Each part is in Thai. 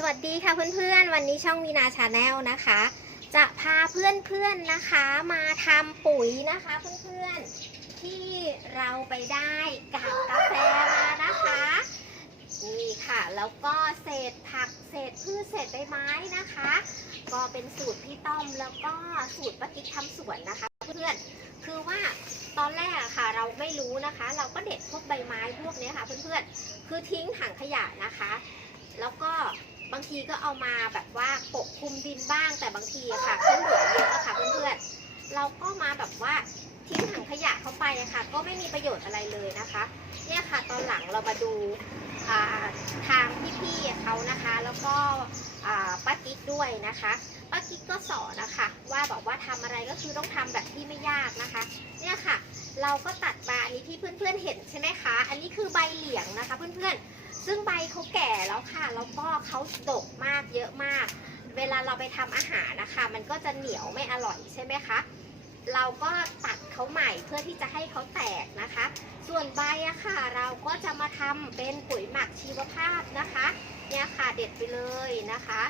สวัสดีค่ะเพื่อนๆ วันนี้ช่องวีนาชาแนลนะคะ จะพาเพื่อนๆนะคะมาทำปุ๋ยนะคะเพื่อนๆที่เราไปได้กากกาแฟมานะคะนี่ค่ะแล้วก็เศษผักเศษพืชเศษใบไม้นะคะ ก็เป็นสูตรพี่ต้อมแล้วก็สูตรป้ากิ๊กทำสวนนะคะ เพื่อนๆคือว่าตอนแรกค่ะเราไม่รู้นะคะ เราก็เด็ดพวกใบไม้พวกนี้ค่ะเพื่อนๆคือทิ้งถังขยะนะคะ แล้วก็ บางทีก็เอามาแบบว่าปกคลุมดินบ้างแต่บางทีอะค่ะเขาเหลือเยอะอะค่ะเพื่อนๆเราก็มาแบบว่าทิ้งถังขยะเข้าไปอะคะก็ไม่มีประโยชน์อะไรเลยนะคะ เนี่ยค่ะตอนหลังเรามาดูทางพี่ๆเขานะคะ แล้วก็ป้ากิ๊กด้วยนะคะป้ากิ๊กก็สอนนะคะว่าบอกว่าทำอะไรก็คือต้องทำแบบที่ไม่ยากนะคะ เนี่ยค่ะ เราก็ตัดมาอันนี้ที่เพื่อนๆเห็นใช่ไหมคะ อันนี้คือใบเหลียงนะคะ เพื่อนๆ ซึ่งใบเขาแก่แล้วค่ะ แล้วก็เขาดกมากเยอะมาก เวลาเราไปทำอาหารนะคะ มันก็จะเหนียวไม่อร่อยใช่ไหมคะ เราก็ตัดเขาใหม่เพื่อที่จะให้เขาแตกนะคะ ส่วนใบอะค่ะ เราก็จะมาทำเป็นปุ๋ยหมักชีวภาพนะคะ เนี่ยค่ะเด็ดไปเลยนะคะ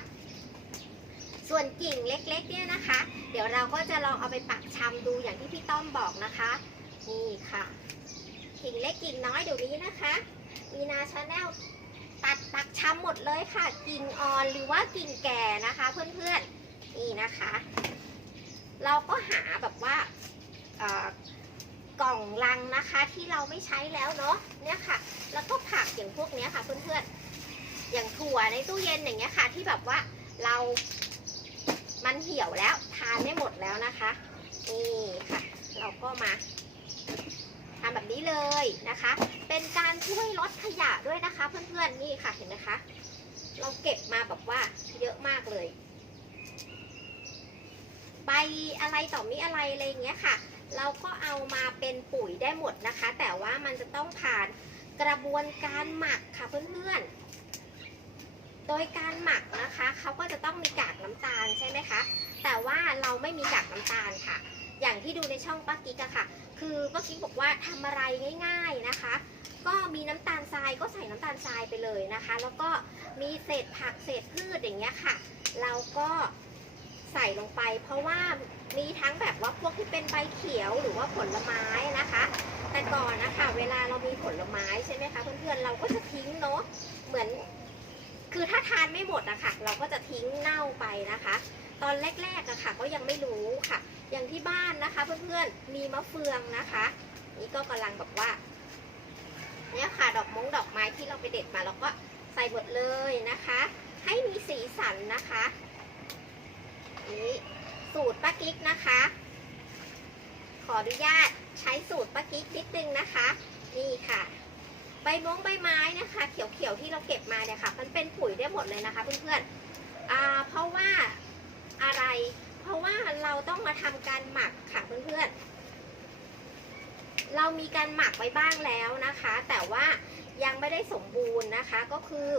ส่วนกิ่งเล็กๆ เนี่ยนะคะ เดี๋ยวเราก็จะลองเอาไปปักชำดูอย่างที่พี่ต้อมบอกนะคะ นี่ค่ะ กิ่งเล็กกิ่งน้อยเดี๋ยวนี้นะคะ มีนาชาแนลตัดปักช้ำหมดเลยค่ะกิ่งอ่อนหรือว่ากิ่งแก่นะคะ เพื่อนๆนี่นะคะ เราก็หาแบบว่ากล่องลังนะคะที่เราไม่ใช้แล้วเนาะเนี่ยค่ะ แล้วก็ผักอย่างพวกนี้ค่ะเพื่อนๆอย่างถั่วในตู้เย็นอย่างเงี้ยค่ะ ที่แบบว่าเรามันเหี่ยวแล้วทานไม่หมดแล้วนะคะนี่ค่ะ เราก็มา ทำแบบนี้เลยนะคะ เป็นการช่วยลดขยะด้วยนะคะ เพื่อนๆนี่ค่ะเห็นไหมคะ เราเก็บมาแบบว่าเยอะมากเลยใบอะไรต่อมีอะไรอะไรอย่างเงี้ยค่ะ เราก็เอามาเป็นปุ๋ยได้หมดนะคะ แต่ว่ามันจะต้องผ่านกระบวนการหมักค่ะเพื่อนๆ โดยการหมักนะคะเขาก็จะต้องมีกากน้ำตาลใช่ไหมคะ แต่ว่าเราไม่มีกากน้ำตาลค่ะ อย่างที่ดูในช่องป้ากิ๊กอะค่ะ คือป้ากิ๊กบอกว่าทำอะไรง่าย ๆนะคะ ก็มีน้ำตาลทรายก็ใส่น้ำตาลทรายไปเลยนะคะ แล้วก็มีเศษผักเศษพืชอย่างเงี้ยค่ะ เราก็ใส่ลงไป เพราะว่ามีทั้งแบบว่าพวกที่เป็นใบเขียวหรือว่าผลไม้นะคะ แต่ก่อนนะคะ เวลาเรามีผลไม้ใช่ไหมคะเพื่อนๆเราก็จะทิ้งเนาะเหมือน คือถ้าทานไม่หมดอะค่ะ เราก็จะทิ้งเน่าไปนะคะ ตอนแรกๆอะค่ะ ก็ยังไม่รู้ค่ะ อย่างที่บ้านนะคะ เพื่อนๆมีมะเฟืองนะคะ นี่ก็กำลังแบบว่าเนี่ยค่ะดอกมงดอกไม้ที่เราไปเด็ดมาเราก็ใส่หมดเลยนะคะ ให้มีสีสันนะคะนี่สูตรป้ากิ๊กนะคะ ขออนุญาตใช้สูตรป้ากิ๊กนิดนึงนะคะ นี่ค่ะ ใบมงใบไม้นะคะ เขียวๆที่เราเก็บมาเนี่ยค่ะ มันเป็นปุ๋ยได้หมดเลยนะคะ เพื่อนๆเพราะว่าอะไร เพราะว่าเราต้องมาทำการหมักค่ะเพื่อนๆ เรามีการหมักไว้บ้างแล้วนะคะ แต่ว่ายังไม่ได้สมบูรณ์นะคะ ก็คือ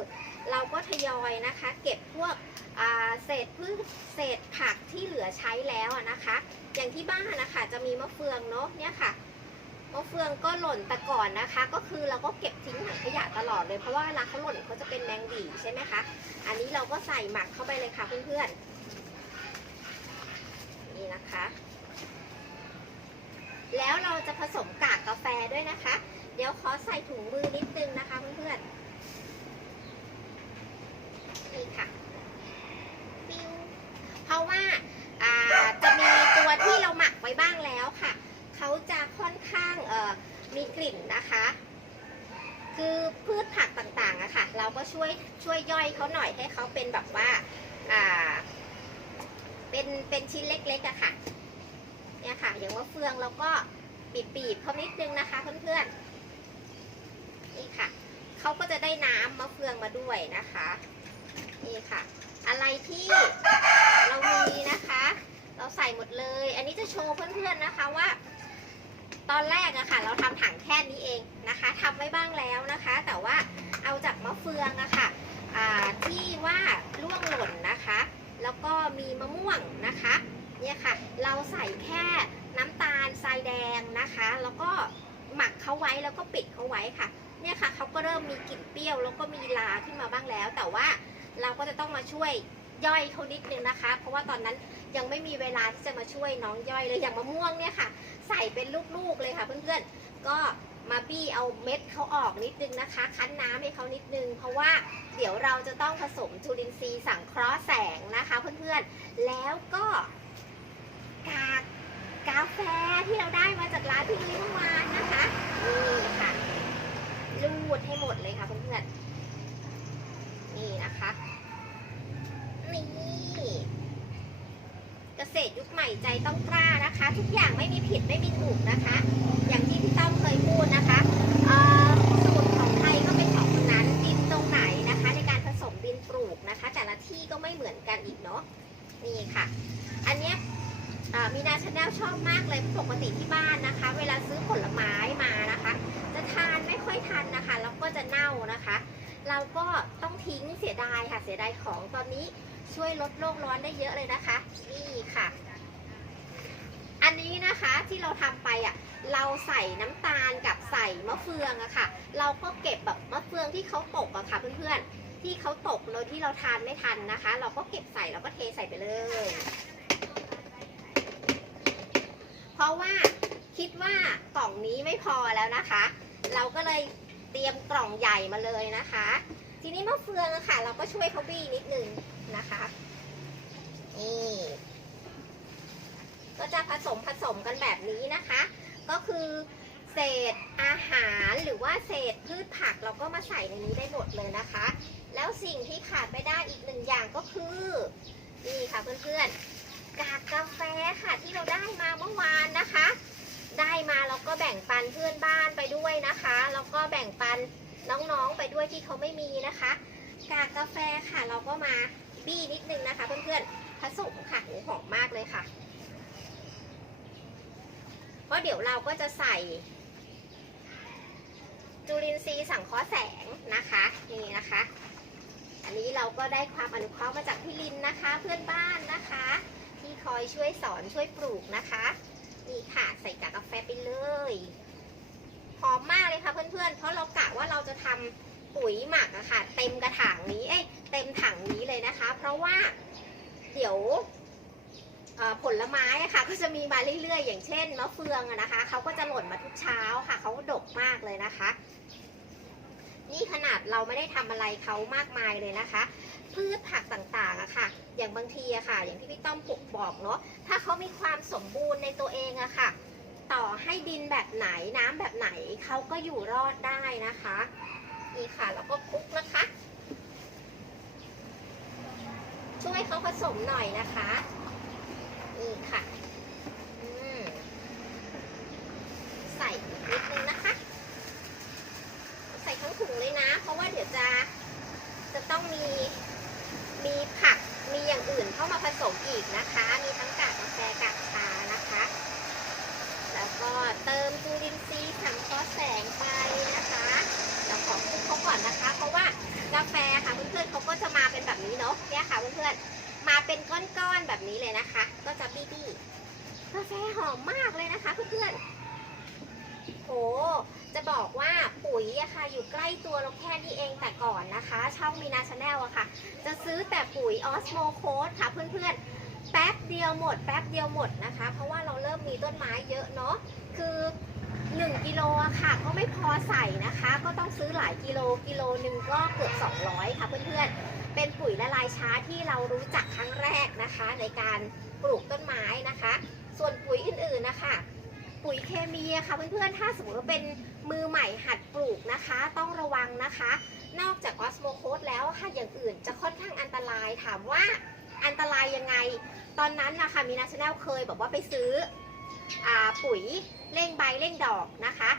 เราก็ทยอยนะคะ เก็บพวกเศษพืชเศษผักที่เหลือใช้แล้วอะนะคะ อย่างที่บ้านนะคะจะมีมะเฟืองเนาะเนี่ยค่ะมะเฟืองก็หล่นแต่ก่อนนะคะ ก็คือเราก็เก็บทิ้งถังขยะตลอดเลยเพราะว่าเวลาเขาหล่นเขาจะเป็นแมงหวีใช่ไหมคะ อันนี้เราก็ใส่หมักเข้าไปเลยค่ะเพื่อนๆ นี่นะคะ แล้วเราจะผสมกากกาแฟด้วยนะคะ เดี๋ยวขอใส่ถุงมือนิดนึงนะคะเพื่อนๆนี่ค่ะปิ้วเพราะว่าจะมีตัวที่เราหมักไว้บ้างแล้วค่ะ เขาจะค่อนข้างมีกลิ่นนะคะ คือพืชผักต่างๆอะค่ะ เราก็ช่วยช่วยย่อยเขาหน่อยให้เขาเป็นแบบว่าอ่า เป็นเป็นชิ้นเล็กๆอะค่ะเนี่ยค่ะอย่างว่าเฟืองเราก็บีบๆเขานิดนึงนะคะเพื่อนๆนี่ค่ะเขาก็จะได้น้ำมะเฟืองมาด้วยนะคะนี่ค่ะ อะไรที่เรามีนะคะ เราใส่หมดเลย อันนี้จะโชว์เพื่อนๆนะคะว่า ตอนแรกอะค่ะ เราทำถังแค่นี้เองนะคะทำไว้บ้างแล้วนะคะ แต่ว่าเอาจากมะเฟืองอะค่ะอ่าที่ว่าร่วงหล่นนะคะ แล้วก็มีมะม่วงนะคะเนี่ยค่ะ เราใส่แค่น้ำตาลทรายแดงนะคะ แล้วก็หมักเขาไว้แล้วก็ปิดเขาไว้ค่ะ เนี่ยค่ะเขาก็เริ่มมีกลิ่นเปรี้ยว แล้วก็มีลาขึ้นมาบ้างแล้ว แต่ว่าเราก็จะต้องมาช่วยย่อยเขานิดนึงนะคะ เพราะว่าตอนนั้นยังไม่มีเวลาที่จะมาช่วยน้องย่อยเลยอย่างมะม่วงเนี่ยค่ะ ใส่เป็นลูกๆเลยค่ะเพื่อนๆก็ มาบี้เอาเม็ดเขาออกนิดนึงนะคะ คั้นน้ำให้เขานิดนึง เพราะว่าเดี๋ยวเราจะต้องผสมจุลินทรีย์สังเคราะห์แสงนะคะเพื่อนๆ แล้วก็กากกาแฟที่เราได้มาจากร้านพี่นุ้ยเมื่อวานนะคะนี่ค่ะลูดให้หมดเลยค่ะเพื่อนๆนี่นะคะนี่เกษตรยุคใหม่ใจต้องกล้านะคะ ทุกอย่างไม่มีผิดไม่มีถูกนะคะ อย่างที่ พูดนะคะสูตรของใครก็เป็นของคนนั้นดินตรงไหนนะคะ ในการผสมดินปลูกนะคะ แต่ละที่ก็ไม่เหมือนกันอีกเนาะนี่ค่ะ อันเนี้ยมีนาชาแนลชอบมากเลยปกติที่บ้านนะคะ เวลาซื้อผลไม้มานะคะ จะทานไม่ค่อยทันนะคะแล้วก็จะเน่านะคะ เราก็ต้องทิ้งเสียดายค่ะเสียดายของตอนนี้ช่วยลดโลกร้อนได้เยอะเลยนะคะ นี่ค่ะ อันนี้นะคะที่เราทำไปอะเราใส่น้ำตาลกับใส่มะเฟืองอะค่ะ เราก็เก็บแบบมะเฟืองที่เขาตกอะค่ะเพื่อนๆที่เขาตกโดยที่เราทานไม่ทันนะคะ เราก็เก็บใส่เราก็เทใส่ไปเลย เพราะว่าคิดว่ากล่องนี้ไม่พอแล้วนะคะ เราก็เลยเตรียมกล่องใหญ่มาเลยนะคะ ทีนี้มะเฟืองอะค่ะ เราก็ช่วยเขาบี้นิดนึงนะคะ นี่ ก็จะผ สมผสมกันแบบนี้นะคะ ก็คือเศษอาหารหรือว่าเศษพืชผักเราก็มาใส่ในนี้ได้หมดเลยนะคะ แล้วสิ่งที่ขาดไม่ได้อีกหนึ่งอย่างก็คือนี่ค่ะเพื่อนๆกากกาแฟค่ะที่เราได้มาเมื่อวานนะคะ ได้มาเราก็แบ่งปันเพื่อนบ้านไปด้วยนะคะแล้วก็แบ่งปันน้องๆไปด้วยที่เขาไม่มีนะคะ กากกาแฟค่ะเราก็มาบี้นิดนึงนะคะ เพื่อนๆผสมค่ะหอมมากเลยค่ะ เพราะเดี๋ยวเราก็จะใส่ จุลินทรีย์สังเคราะห์แสงนะคะนี่นะคะ อันนี้เราก็ได้ความอนุเคราะห์มาจากพี่ลินนะคะ เพื่อนบ้านนะคะ ที่คอยช่วยสอนช่วยปลูกนะคะนี่ค่ะใส่กากกาแฟไปเลยหอมมากเลยค่ะเพื่อนๆ เพราะเรากะว่าเราจะทำปุ๋ยหมักอะค่ะ เต็มกระถางนี้เอ้ยเต็มถังนี้เลยนะคะ เพราะว่าเดี๋ยว ผลไม้ะค่ะก็จะมีมาเรื่อยๆ อย่างเช่นมะเฟืองนะคะเขาก็จะหล่นมาทุกเช้าค่ะเขาดกมากเลยนะคะ นี่ขนาดเราไม่ได้ทำอะไรเขามากมายเลยนะคะ พืชผักต่างๆอะค่ะ อย่างบางทีอะค่ะ อย่างที่พี่ต้อมปลุกบอกเนาะถ้าเขามีความสมบูรณ์ในตัวเองอะค่ะ ต่อให้ดินแบบไหนน้ำแบบไหนเขาก็อยู่รอดได้นะคะนี่ค่ะแล้วก็คลุกนะคะ ช่วยเขาผสมหน่อยนะคะ นี่ค่ะอืมใส่อีกนิดนึงนะคะ ใส่ทั้งถุงเลยนะ เพราะว่าเดี๋ยวจะจะต้องมีมีผักมีอย่างอื่นเข้ามาผสมอีกนะคะ มีทั้งกากกาแฟกากชานะคะ แล้วก็เติมจูลินทรีย์สังเคราะห์แสงไปนะคะเราขอคลุกเขาก่อนนะคะ เพราะว่ากาแฟค่ะเพื่อนๆเขาก็จะมาเป็นแบบนี้เนาะเนี่ยค่ะเพื่อนๆมาเป็น ก้อนๆแบบนี้เลยนะคะ ก็จะบี้ๆกาแฟหอมมากเลยนะคะเพื่อนๆโหจะบอกว่าปุ๋ยอะค่ะอยู่ใกล้ตัวเราแค่นี้เองแต่ก่อนนะคะ ช่องมีนาชาแนลอะค่ะ จะซื้อแต่ปุ๋ยออสโมโคสค่ะเพื่อนๆ แป๊บเดียวหมด แป๊บเดียวหมดนะคะ เพราะว่าเราเริ่มมีต้นไม้เยอะเนาะคือ1กิโลอะค่ะ ก็ไม่พอใส่นะคะ ก็ต้องซื้อหลายกิโลกิโลหนึ่งก็เกือบ200 ค่ะเพื่อนๆ เป็นปุ๋ยละลายช้าที่เรารู้จักครั้งแรกนะคะ ในการปลูกต้นไม้นะคะ ส่วนปุ๋ยอื่นๆนะคะ ปุ๋ยเคมีค่ะเพื่อนๆถ้าสมมติว่าเป็นมือใหม่หัดปลูกนะคะ ต้องระวังนะคะ นอกจากออสโมโคสแล้วค่ะอย่างอื่นจะค่อนข้างอันตรายถามว่าอันตรายยังไง ตอนนั้นนะคะมีนาชาแนลเคยแบบว่าไปซื้ออปุ๋ยเร่งใบเร่งดอกนะคะ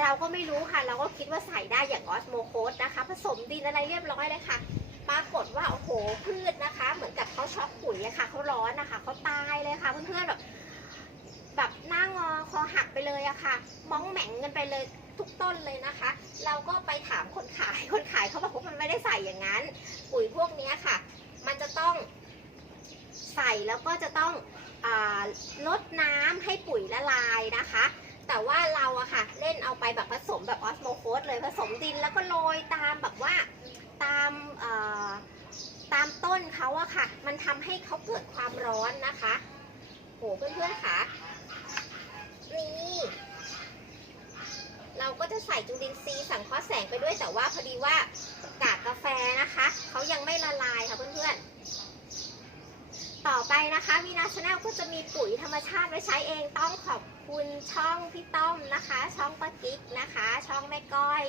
เราก็ไม่รู้ค่ะ เราก็คิดว่าใส่ได้อย่างออสโมโคสนะคะ ผสมดินอะไรเรียบร้อยเลยค่ะ ปรากฏว่าโอ้โหพืชนะคะ เหมือนกับเขาช็อกปุ๋ยอะค่ะเขาร้อนนะคะเขาตายเลยค่ะเพื่อนๆแบบแบบหน้างอคอหักไปเลยอะค่ะ มองแหม่งกันไปเลยทุกต้นเลยนะคะ เราก็ไปถามคนขายคนขายเขาบอกว่ามันไม่ได้ใส่อย่างนั้น ปุ๋ยพวกนี้ค่ะ มันจะต้องใส่แล้วก็จะต้องอลดน้ำให้ปุ๋ยละลายนะคะ แต่ว่าเราอะค่ะเล่นเอาไปแบบผสมแบบออสโมโคสเลยผสมดินแล้วก็โรยตามแบบว่า ตามเอ่อตเขาอะค่ะ มันทำให้เขาเกิดความร้อนนะคะ โหเพื่อนๆค่ะ นี่ เราก็จะใส่จุลินทรีย์สังเคราะห์แสงไปด้วยแต่ว่าพอดีว่ากากกาแฟนะคะเขายังไม่ละลายค่ะเพื่อนๆ ต่อไปนะคะวีนาชาแนลก็จะมีปุ๋ยธรรมชาติไว้ใช้เองต้องขอบคุณช่องพี่ต้อมนะคะ ช่องปากิ๊กนะคะ ช่องแม่ก้อย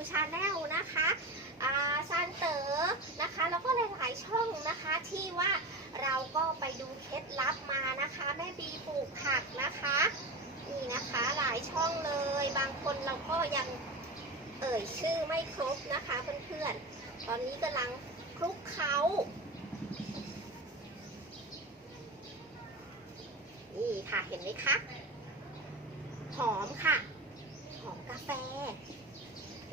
ชาคูชาแนลนะคะอ่าซันเต๋อนะคะ แล้วก็หลายๆช่องนะคะที่ว่าเราก็ไปดูเคล็ดลับมานะคะ แม่บีปลูกผักนะคะนี่นะคะหลายช่องเลย บางคนเราก็ยังเอ่ยชื่อไม่ครบนะคะเพื่อนๆ ตอนนี้กำลังคลุกเขานี่ค่ะเห็นไหมคะ หอมค่ะ หอมกาแฟ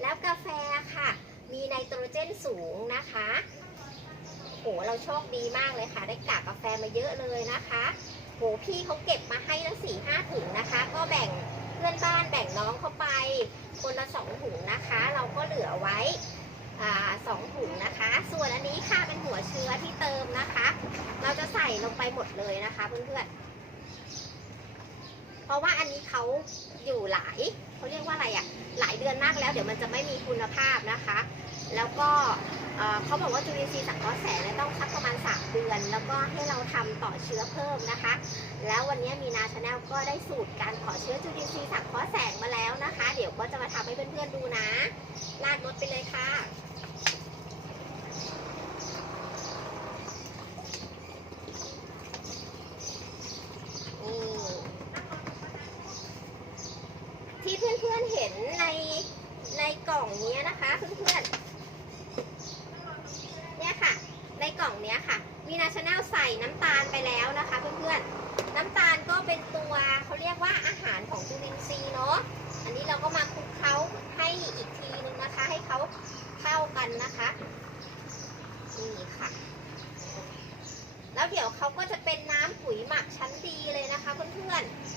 แล้วกาแฟค่ะ มีไนโตรเจนสูงนะคะโหเราโชคดีมากเลยค่ะ ได้กากกาแฟมาเยอะเลยนะคะโหพี่เขาเก็บมาให้ตั้งสี่ห้าถุงนะคะ ก็แบ่งเพื่อนบ้านแบ่งน้องเข้าไป คนละสองถุงนะคะ เราก็เหลือไว้อ่าสองถุงนะคะ ส่วนอันนี้ค่ะเป็นหัวเชื้อที่เติมนะคะ เราจะใส่ลงไปหมดเลยนะคะเพื่อนๆเพราะว่าอันนี้เขาอยู่หลาย เขาเรียกว่าอะไรอะ่ะหลายเดือนมากแล้วเดี๋ยวมันจะไม่มีคุณภาพนะคะ แล้วก็เขาบอกว่าจุลินทรีย์สังเคราะห์แสงต้องสักประมาณ 3 เดือน แล้วก็ให้เราทำต่อเชื้อเพิ่มนะคะ แล้ววันนี้มีนาชาแนลก็ได้สูตรการขอเชื้อจุลินทรีย์สังเคราะห์แสงมาแล้วนะคะ เดี๋ยวก็จะมาทำให้เพื่อนๆดูนะลาดรถไปเลยค่ะ นี่ที่เพื่อนๆเห็นในในกล่องเนี้ยนะคะเพื่อนๆ เนี่ยค่ะ ในกล่องเนี้ยค่ะ มีนา ชาแนลใส่น้ำตาลไปแล้วนะคะเพื่อนๆ น้ำตาลก็เป็นตัวเขาเรียกว่าอาหารของจุลินทรีย์เนาะ อันนี้เราก็มาคลุกเคล้าให้อีกทีนึงนะคะ ให้เขาเข้ากันนะคะ นี่ค่ะ แล้วเดี๋ยวเขาก็จะเป็นน้ำปุ๋ยหมักชั้นดีเลยนะคะเพื่อนๆ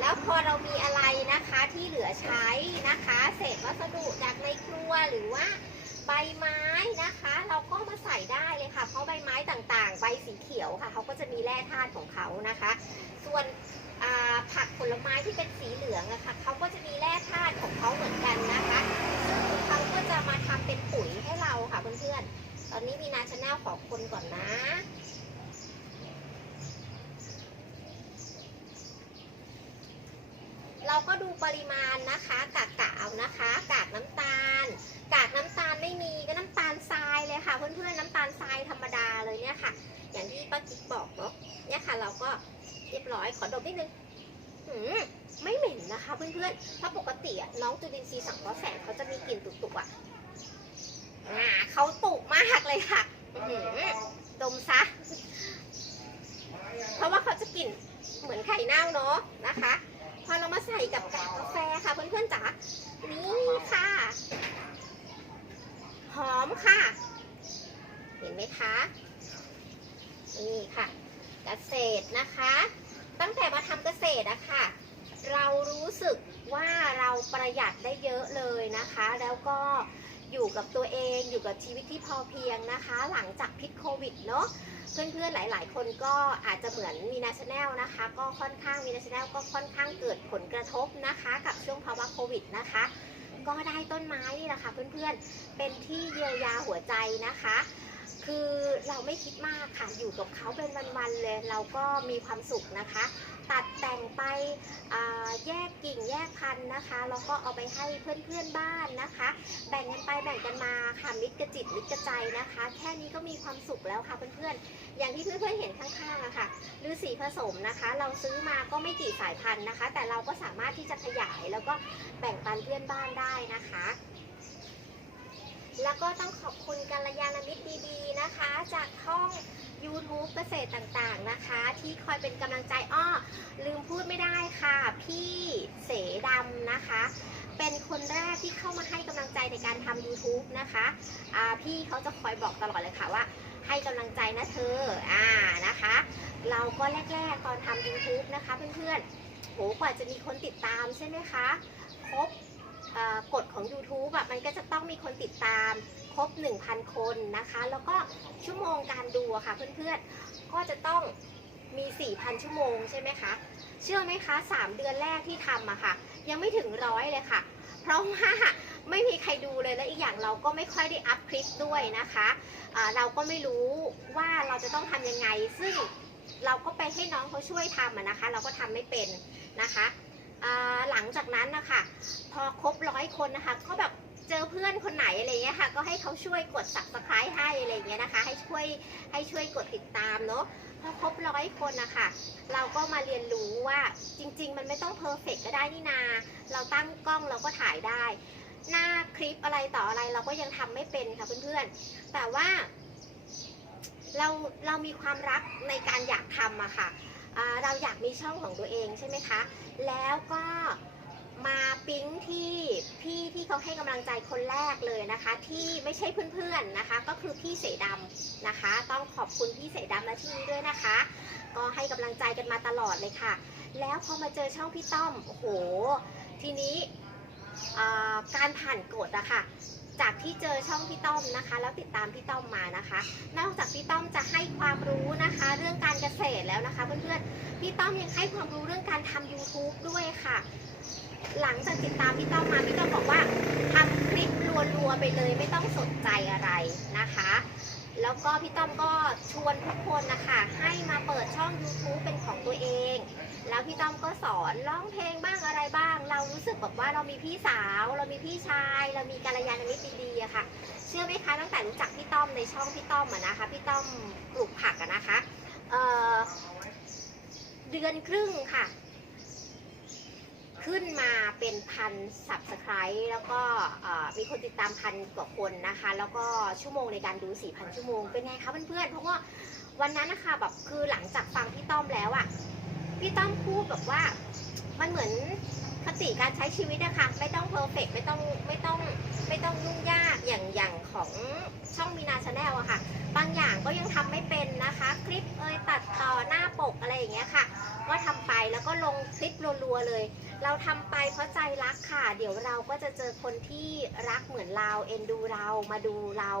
แล้วพอเรามีอะไรนะคะที่เหลือใช้นะคะ เศษวัสดุจากในครัวหรือว่า ใบไม้นะคะ เราก็มาใส่ได้เลยค่ะ เพราะใบไม้ต่างๆ ใบสีเขียวค่ะเขาก็จะมีแร่ธาตุของเขานะคะ ส่วนผักผลไม้ที่เป็นสีเหลืองอะค่ะเขาก็จะมีแร่ธาตุของเขาเหมือนกันนะคะซึ่งเขาก็จะมาทำเป็นปุ๋ยให้เราค่ะเพื่อนๆตอนนี้มีนาชาแนลขอคนก่อนนะเราก็ดูปริมาณนะคะกากกะเอานะคะ กากน้ำตาล กากน้ำตาลไม่มีก็น้ำตาลทรายเลยค่ะ เพื่อนๆน้ำตาลทรายธรรมดาเลยเนี่ยค่ะ อย่างที่ป้ากิ๊กบอกเนาะเนี่ยค่ะ เราก็เรียบร้อยขอดมนิดนึงหืมไม่เหม็นนะคะเพื่อนๆเพราะปกติอะน้องจุลินทรีย์สังเคราะห์แสงเขาจะมีกลิ่นตุกๆอะอ่าเขาตุกมากเลยค่ะหือดมซะ เพราะว่าเขาจะกลิ่นเหมือนไข่เน่าเนาะนะคะ พอเรามาใส่กับกากกาแฟค่ะเพื่อนๆจ๋านี่ค่ะ หอมค่ะ เห็นไหมคะ นี่ค่ะ เกษตรนะคะ ตั้งแต่มาทำเกษตรอะค่ะ เรารู้สึกว่าเราประหยัดได้เยอะเลยนะคะ แล้วก็อยู่กับตัวเองอยู่กับชีวิตที่พอเพียงนะคะ หลังจากพิษโควิดเนาะเพื่อนๆหลาย ๆ คนก็อาจจะเหมือนมีนาชาแนลนะคะ ก็ค่อนข้างมีนาชาแนลก็ค่อนข้างเกิดผลกระทบนะคะ กับช่วงภาวะโควิดนะคะ ก็ได้ต้นไม้นี่แหละค่ะเพื่อนๆ เป็นที่เยียวยาหัวใจนะคะ คือเราไม่คิดมากค่ะ อยู่กับเขาเป็นวันๆเลย เราก็มีความสุขนะคะ ตัดแต่งไปแยกกิ่งแยกพันธุ์นะคะแล้วก็เอาไปให้เพื่อนๆบ้านนะคะ แบ่งกันไปแบ่งกันมาค่ะมิตรกระจิตมิตรกระใจนะคะ แค่นี้ก็มีความสุขแล้วค่ะเพื่อนๆ อย่างที่เพื่อนๆเห็นข้างๆอะค่ะฤาษีผสมนะคะ เราซื้อมาก็ไม่กี่สายพันธุ์นะคะ แต่เราก็สามารถที่จะขยายแล้วก็แบ่งปันเพื่อนบ้านได้นะคะแล้วก็ต้องขอบคุณกัลยาณมิตรดีๆนะคะ จากช่อง YouTube เกษตรต่างๆนะคะ ที่คอยเป็นกำลังใจอ้อลืมพูดไม่ได้ค่ะ พี่เสดำนะคะ เป็นคนแรกที่เข้ามาให้กำลังใจในการทำ YouTube นะคะอ่าพี่เขาจะคอยบอกตลอดเลยค่ะว่าให้กำลังใจนะเธออ่านะคะ เราก็แรกๆตอนทำ YouTube นะคะเพื่อนๆโหกว่าจะมีคนติดตามใช่ไหมคะครบกฎของ YouTube แบบมันก็จะต้องมีคนติดตาม ครบ 1,000 คนนะคะ แล้วก็ชั่วโมงการดูอะค่ะเพื่อนๆ ก็จะต้องมี 4,000 ชั่วโมงใช่ไหมคะ เชื่อไหมคะ 3 เดือนแรกที่ทำอะค่ะ ยังไม่ถึงร้อยเลยค่ะ เพราะว่าไม่มีใครดูเลยและอีกอย่างเราก็ไม่ค่อยได้อัพคลิปด้วยนะคะอ่าเราก็ไม่รู้ว่าเราจะต้องทำยังไง ซึ่งเราก็ไปให้น้องเขาช่วยทำนะคะ เราก็ทำไม่เป็นนะคะหลังจากนั้นนะคะพอครบร้อยคนนะคะ ก็แบบ เจอเพื่อนคนไหนอะไรเงี้ยค่ะ ก็ให้เขาช่วยกด subscribe ให้อะไรเงี้ยนะคะ ให้ช่วยให้ช่วยกดติดตามเนาะพอครบร้อยคนนะคะเราก็มาเรียนรู้ว่าจริง ๆ มันไม่ต้องเพอร์เฟกก็ได้นี่นา เราตั้งกล้องเราก็ถ่ายได้ หน้าคลิปอะไรต่ออะไรเราก็ยังทำไม่เป็นค่ะเพื่อนๆ แต่ว่า เราเรามีความรักในการอยากทำอะค่ะอ่าเราอยากมีช่องของตัวเองใช่ไหมคะ แล้วก็ มาปิ๊งที่พี่ที่เขาให้กำลังใจคนแรกเลยนะคะ ที่ไม่ใช่เพื่อนๆนะคะ ก็คือพี่เสดำนะคะ ต้องขอบคุณพี่เสดำและที่นี้ด้วยนะคะ ก็ให้กำลังใจกันมาตลอดเลยค่ะ แล้วพอมาเจอช่องพี่ต้อมโอ้โห ทีนี้การผ่านกฎอะค่ะจากที่เจอช่องพี่ต้อมนะคะ แล้วติดตามพี่ต้อมมานะคะ นอกจากพี่ต้อมจะให้ความรู้นะคะ เรื่องการเกษตรแล้วนะคะเพื่อนๆพี่ต้อมยังให้ความรู้เรื่องการทำ YouTube ด้วยค่ะ หลังจากติดตามพี่ต้อมมาพี่ต้อมบอกว่าทำคลิปรัวๆไปเลยไม่ต้องสนใจอะไรนะคะ แล้วก็พี่ต้อมก็ชวนทุกคนนะคะให้มาเปิดช่อง YouTube เป็นของตัวเอง แล้วพี่ต้อมก็สอนร้องเพลงบ้างอะไรบ้าง เรารู้สึกแบบว่าเรามีพี่สาว เรามีพี่ชาย เรามีกัลยาณมิตรดีๆอะค่ะ เชื่อไหมคะตั้งแต่รู้จักพี่ต้อมในช่องพี่ต้อมอะนะคะ พี่ต้อมปลูกผักอะนะคะเเดือนครึ่งค่ะ ขึ้นมาเป็นพันสับสไครต์แล้วก็มีคนติดตามพันกว่าคนนะคะ แล้วก็ชั่วโมงในการดู 4,000 ชั่วโมง เป็นไงคะเพื่อนๆ เพราะว่าวันนั้นนะคะแบบคือหลังจากฟังพี่ต้อมแล้วอะพี่ต้อมพูดแบบว่ามันเหมือนคติการใช้ชีวิตอะคะไม่ต้องเพอร์เฟกไม่ต้องไม่ต้องไม่ต้องยุ่งยากอย่างอย่างของช่องมีนาชาแนลอะค่ะ บางอย่างก็ยังทำไม่เป็นนะคะ คลิปเอยตัดต่อหน้าปกอะไรอย่างเงี้ยค่ะ ก็ทำไปแล้วก็ลงคลิปรัวๆเลย เราทำไปเพราะใจรักค่ะ เดี๋ยวเราก็จะเจอคนที่รักเหมือนเรา เอ็นดูเรามาดูเรา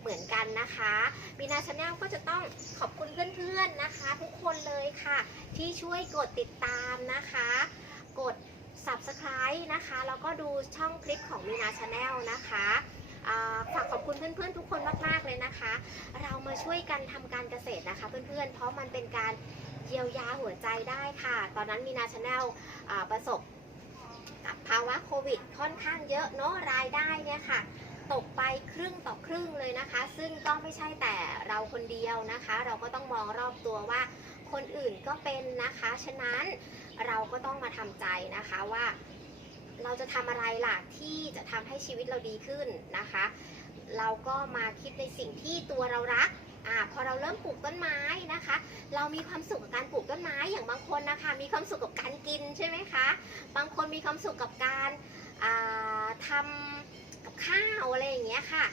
เหมือนกันนะคะบีนาชาแนลก็จะต้องขอบคุณเพื่อนๆนะคะ ทุกคนเลยค่ะ ที่ช่วยกดติดตามนะคะ กด subscribe นะคะแล้วก็ดูช่องคลิปของมีนาชาแนลนะคะฝากขอบคุณเพื่อนๆ ทุกคนมากๆเลยนะคะ เรามาช่วยกันทำการเกษตรนะคะ เพื่อนๆ เพราะมันเป็นการ เยียวยาหัวใจได้ค่ะ ตอนนั้นมีนาชาแนลประสบกับภาวะโควิดค่อนข้างเยอะเนาะรายได้เนี่ยค่ะ ตกไปครึ่งต่อครึ่งเลยนะคะ ซึ่งก็ไม่ใช่แต่เราคนเดียวนะคะ เราก็ต้องมองรอบตัวว่าคนอื่นก็เป็นนะคะ ฉะนั้นเราก็ต้องมาทำใจนะคะว่า เราจะทำอะไรล่ะที่จะทำให้ชีวิตเราดีขึ้นนะคะ เราก็มาคิดในสิ่งที่ตัวเรารัก อ่าพอเราเริ่มปลูกต้นไม้นะคะ เรามีความสุขกับการปลูกต้นไม้อย่างบางคนนะคะ มีความสุขกับการกินใช่ไหมคะ บางคนมีความสุขกับการทำกับข้าวอะไรอย่างเงี้ยค่ะ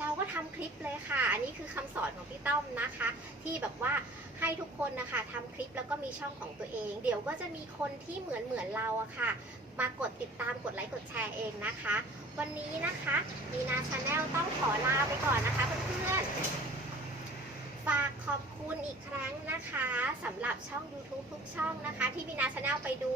เราก็ทำคลิปเลยค่ะ อันนี้คือคำสอนของพี่ต้อมนะคะ ที่แบบว่าให้ทุกคนนะคะทำคลิปแล้วก็มีช่องของตัวเอง เดี๋ยวก็จะมีคนที่เหมือนเหมือนเราอะค่ะ มากดติดตามกดไลค์กดแชร์เองนะคะ วันนี้นะคะมีนาชาแนลต้องขอลาไปก่อนนะคะเพื่อนๆ ฝากขอบคุณอีกครั้งนะคะสำหรับช่อง YouTube ทุกช่องนะคะ ที่มีนาชาแนลไปดู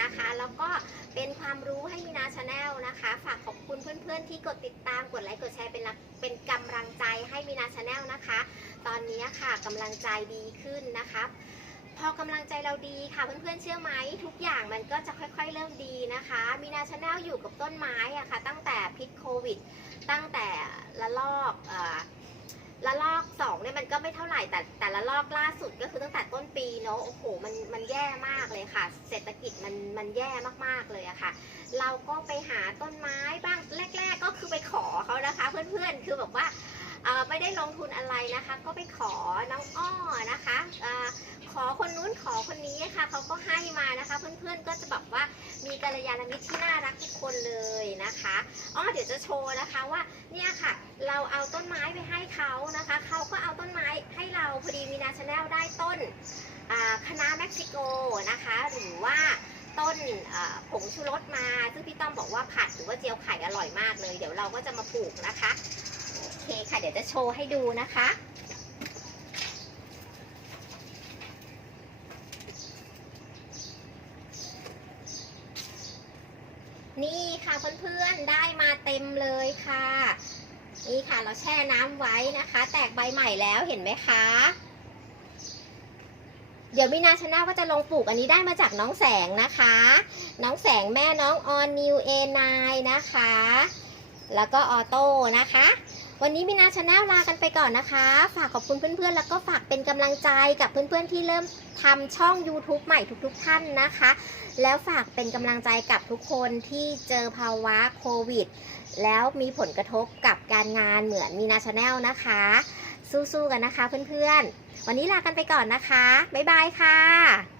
นะคะ แล้วก็เป็นความรู้ให้มีนาชาแนลนะคะ ฝากขอบคุณเพื่อนๆที่กดติดตามกดไลค์กดแชร์เป็นกเป็นกำลังใจให้มีนาชาแนลนะคะ ตอนนี้ค่ะกำลังใจดีขึ้นนะคะพอกำลังใจเราดีค่ะเพื่อนๆเชื่อไหมทุกอย่างมันก็จะค่อยๆเริ่มดีนะคะ มีนาชาแนลอยู่กับต้นไม้อะค่ะ ตั้งแต่พิษโควิด ตั้งแต่ละลอกอ ละลอกสองเนี่ยมันก็ไม่เท่าไหร่แต่แต่ละลอกล่าสุดก็คือตั้งแต่ต้นปีเนาะโอ้โหมันมันแย่มากเลยค่ะ เศรษฐกิจมันมันแย่มากๆเลยอะค่ะ เราก็ไปหาต้นไม้บ้างแรก ๆ ก็คือไปขอเขานะคะ เพื่อนๆคือแบบว่าไม่ได้ลงทุนอะไรนะคะ ก็ไปขอน้องอ้อนะคะ อ่อขอคนนู้นขอคนนี้ค่ะเขาก็ให้มานะคะ เพื่อนๆก็จะแบบว่ามีกัลยาณมิตรที่น่ารักทุกคนเลยนะคะอ้อเดี๋ยวจะโชว์นะคะว่าเนี่ยค่ะ เราเอาต้นไม้ไปให้เขานะคะเขาก็เอาต้นไม้ให้เราพอดีมีนาชาแนลได้ต้นคณะเม็กซิโกนะคะ หรือว่าต้นผงชูรสมา ซึ่งพี่ต้อมบอกว่าผัดหรือว่าเจียวไข่อร่อยมากเลย เดี๋ยวเราก็จะมาปลูกนะคะ โอเคค่ะ เดี๋ยวจะโชว์ให้ดูนะคะ นี่ค่ะเพื่อนๆ ได้มา เต็มเลยค่ะ นี่ค่ะเราแช่น้ำไว้นะคะ แตกใบใหม่แล้วเห็นไหมคะ เดี๋ยวมินาชนะก็จะลงปลูกอันนี้ได้มาจากน้องแสงนะคะ น้องแสงแม่น้องออนนิวเอนนะคะ แล้วก็ออโต้นะคะวันนี้มินาชาแนลลากันไปก่อนนะคะ ฝากขอบคุณเพื่อนๆ แล้วก็ฝากเป็นกำลังใจกับเพื่อนๆที่เริ่มทำช่อง YouTube ใหม่ทุกๆท่านนะคะ แล้วฝากเป็นกำลังใจกับทุกคนที่เจอภาวะโควิด แล้วมีผลกระทบกับการงานเหมือนมีนาชาแนลนะคะ สู้ๆกันนะคะเพื่อนๆ วันนี้ลากันไปก่อนนะคะ บ๊ายบายค่ะ